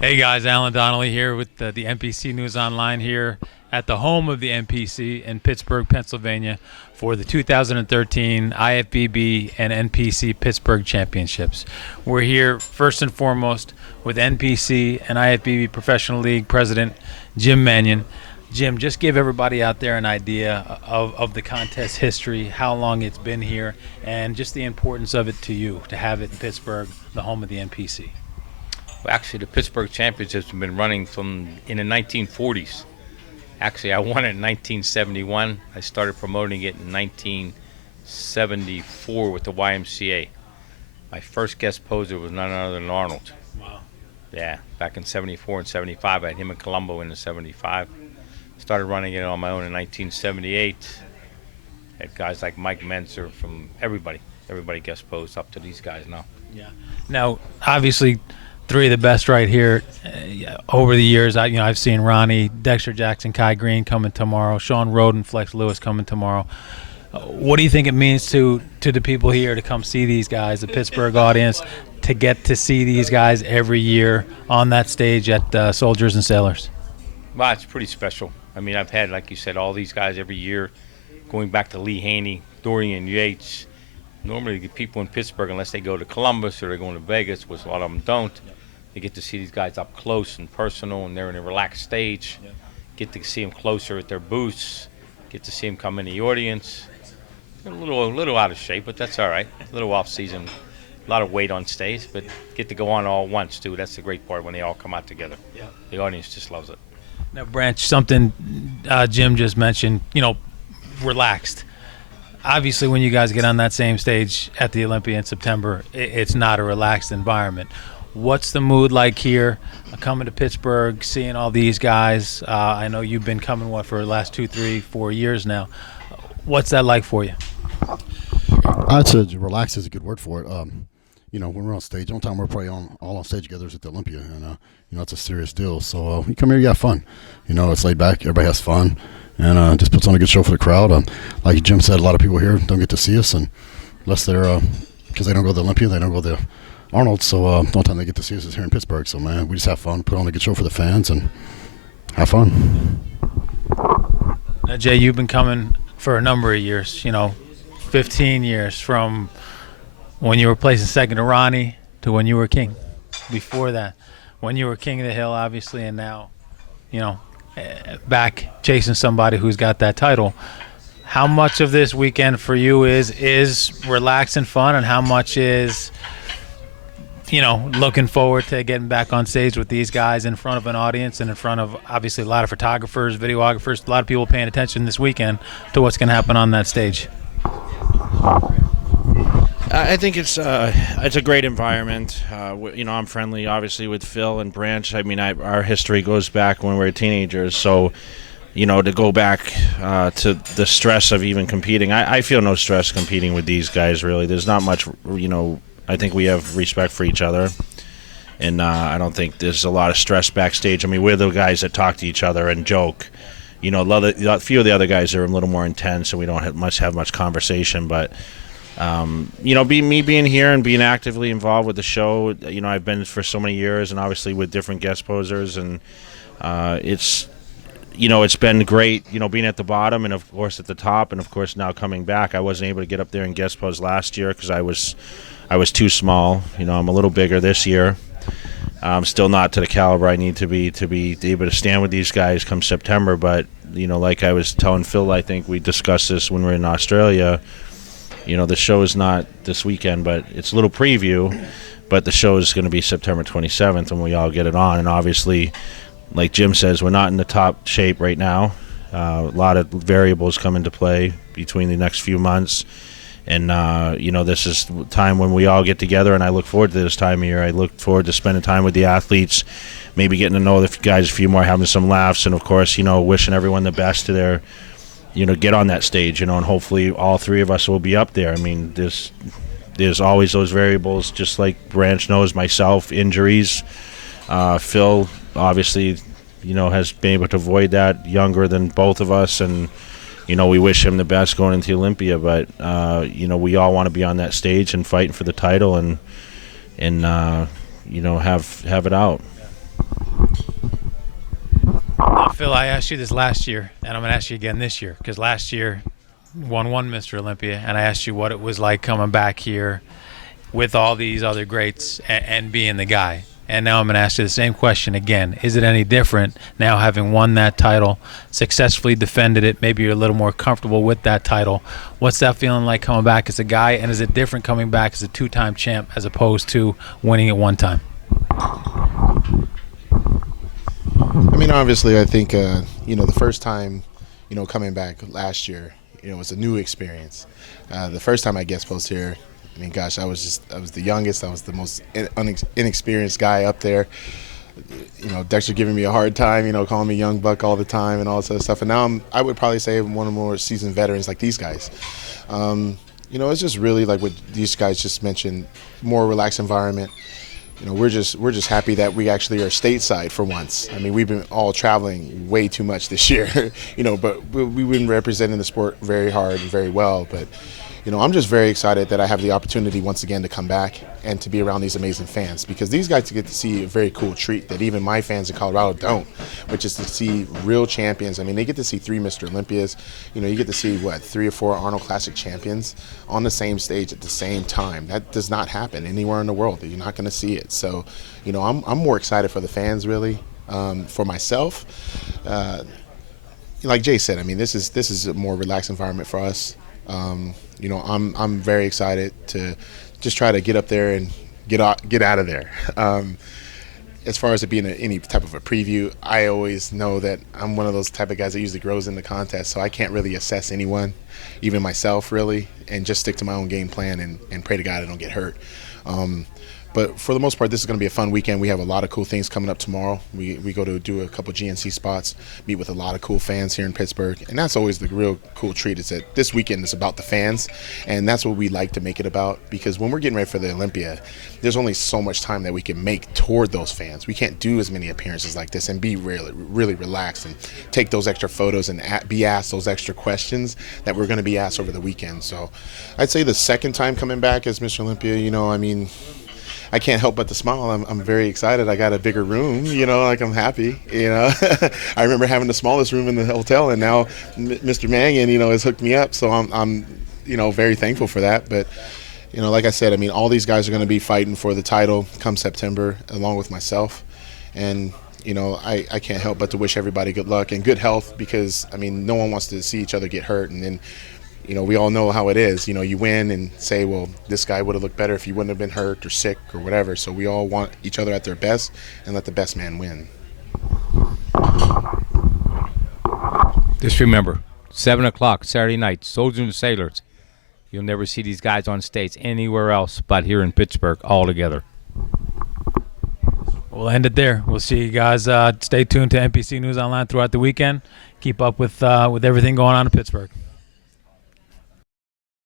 Hey guys, Alan Donnelly here with the NPC News Online here at the home of the NPC in Pittsburgh, Pennsylvania for the 2013 IFBB and NPC Pittsburgh Championships. We're here first and foremost with NPC and IFBB Professional League President Jim Manion. Jim, just give everybody out there an idea of the contest history, how long it's been here, and just the importance of it to you to have it in Pittsburgh, the home of the NPC. Well, actually, the Pittsburgh Championships have been running in the 1940s. Actually, I won it in 1971. I started promoting it in 1974 with the YMCA. My first guest poser was none other than Arnold. Wow. Yeah, back in 74 and 75. I had him in Colombo in the 75. Started running it on my own in 1978. Had guys like Mike Menzer from everybody guest posed up to these guys now. Yeah. Now, obviously, three of the best right here over the years. I've seen Ronnie, Dexter Jackson, Kai Green coming tomorrow, Sean Roden, Flex Lewis coming tomorrow. What do you think it means to the people here to come see these guys, the Pittsburgh audience, to get to see these guys every year on that stage at Soldiers and Sailors? Well, it's pretty special. I mean, I've had, like you said, all these guys every year, going back to Lee Haney, Dorian Yates. Normally, the people in Pittsburgh, unless they go to Columbus or they're going to Vegas, which a lot of them don't, they get to see these guys up close and personal, and they're in a relaxed stage. Get to see them closer at their booths. Get to see them come in the audience. They're a little out of shape, but that's all right. A little off season, a lot of weight on stage, but get to go on all once too. That's the great part when they all come out together. Yeah. The audience just loves it. Now, Branch, something Jim just mentioned, relaxed. Obviously, when you guys get on that same stage at the Olympia in September, it's not a relaxed environment. What's the mood like here, coming to Pittsburgh, seeing all these guys? I know you've been coming, for the last 2, 3, 4 years now. What's that like for you? I'd say relax is a good word for it. When we're on stage, the only time we're probably all on stage together is at the Olympia, and it's a serious deal. So you come here, you have fun. It's laid back, everybody has fun, and just puts on a good show for the crowd. Like Jim said, a lot of people here don't get to see us, and unless they're because they don't go to the Olympia, they don't go to Arnold. So the only time they get to see us is here in Pittsburgh. So man, we just have fun, put on a good show for the fans, and have fun. Now, Jay, you've been coming for a number of years. 15 years from when you were placing second to Ronnie to when you were king. Before that, when you were king of the hill, obviously, and now, back chasing somebody who's got that title. How much of this weekend for you is relaxed and fun, and how much is, looking forward to getting back on stage with these guys in front of an audience and in front of, obviously, a lot of photographers, videographers, a lot of people paying attention this weekend to what's going to happen on that stage? I think it's a great environment. I'm friendly, obviously, with Phil and Branch. I mean, our history goes back when we were teenagers. So, to go back to the stress of even competing, I feel no stress competing with these guys, really. There's not much, I think we have respect for each other. And I don't think there's a lot of stress backstage. I mean, we're the guys that talk to each other and joke. A few of the other guys are a little more intense, and we don't have much conversation. But being here and being actively involved with the show, I've been for so many years, and obviously with different guest posers, and it's been great, being at the bottom and of course at the top, and of course now coming back. I wasn't able to get up there and guest pose last year because I was too small. I'm a little bigger this year. I'm still not to the caliber I need to be able to stand with these guys come September. But like I was telling Phil, I think we discussed this when we were in Australia. The show is not this weekend, but it's a little preview. But the show is going to be September 27th, and we all get it on. And obviously, like Jim says, we're not in the top shape right now. A lot of variables come into play between the next few months. And, this is time when we all get together, and I look forward to this time of year. I look forward to spending time with the athletes, maybe getting to know the guys a few more, having some laughs, and, of course, wishing everyone the best to their, get on that stage, and hopefully all three of us will be up there. I mean, there's always those variables, just like Branch knows, myself, injuries. Phil, obviously, has been able to avoid that, younger than both of us, and we wish him the best going into Olympia, but we all want to be on that stage and fighting for the title and have it out. Phil, I asked you this last year, and I'm going to ask you again this year, because last year won Mr. Olympia, and I asked you what it was like coming back here with all these other greats and being the guy. And now I'm going to ask you the same question again. Is it any different now having won that title, successfully defended it, maybe you're a little more comfortable with that title? What's that feeling like coming back as a guy, and is it different coming back as a two-time champ as opposed to winning it one time? I mean, obviously, I think, the first time, coming back last year, it was a new experience. The first time I guest post here, I mean, gosh, I was the youngest. I was the most inexperienced guy up there. Dexter giving me a hard time, calling me young buck all the time and all this other stuff. And now I would probably say I'm one of the more seasoned veterans like these guys. It's just really like what these guys just mentioned, more relaxed environment. We're just happy that we actually are stateside for once. I mean, we've been all traveling way too much this year, but we've been representing the sport very hard and very well. But, I'm just very excited that I have the opportunity once again to come back and to be around these amazing fans, because these guys get to see a very cool treat that even my fans in Colorado don't, which is to see real champions. I mean, they get to see 3 Mr. Olympias. You get to see, 3 or 4 Arnold Classic champions on the same stage at the same time. That does not happen anywhere in the world. You're not going to see it. So, I'm more excited for the fans, really. For myself, like Jay said, I mean, this is a more relaxed environment for us. I'm very excited to just try to get up there and get out of there. As far as it being any type of a preview, I always know that I'm one of those type of guys that usually grows in the contest, so I can't really assess anyone, even myself, really, and just stick to my own game plan and pray to God I don't get hurt. But for the most part, this is going to be a fun weekend. We have a lot of cool things coming up tomorrow. We go to do a couple GNC spots, meet with a lot of cool fans here in Pittsburgh. And that's always the real cool treat, is that this weekend is about the fans. And that's what we like to make it about, because when we're getting ready for the Olympia, there's only so much time that we can make toward those fans. We can't do as many appearances like this and be really, really relaxed and take those extra photos and be asked those extra questions that we're going to be asked over the weekend. So I'd say the second time coming back as Mr. Olympia, I can't help but to smile. I'm very excited. I got a bigger room, I'm happy, I remember having the smallest room in the hotel, and now Mr. Manion, has hooked me up. So I'm very thankful for that. But, like I said, I mean, all these guys are going to be fighting for the title come September, along with myself. And, I can't help but to wish everybody good luck and good health, because, I mean, no one wants to see each other get hurt. And then, we all know how it is. You win and say, well, this guy would have looked better if he wouldn't have been hurt or sick or whatever. So we all want each other at their best and let the best man win. Just remember, 7 o'clock Saturday night, Soldiers and Sailors. You'll never see these guys on stage anywhere else but here in Pittsburgh all together. We'll end it there. We'll see you guys. Stay tuned to NPC News Online throughout the weekend. Keep up with everything going on in Pittsburgh.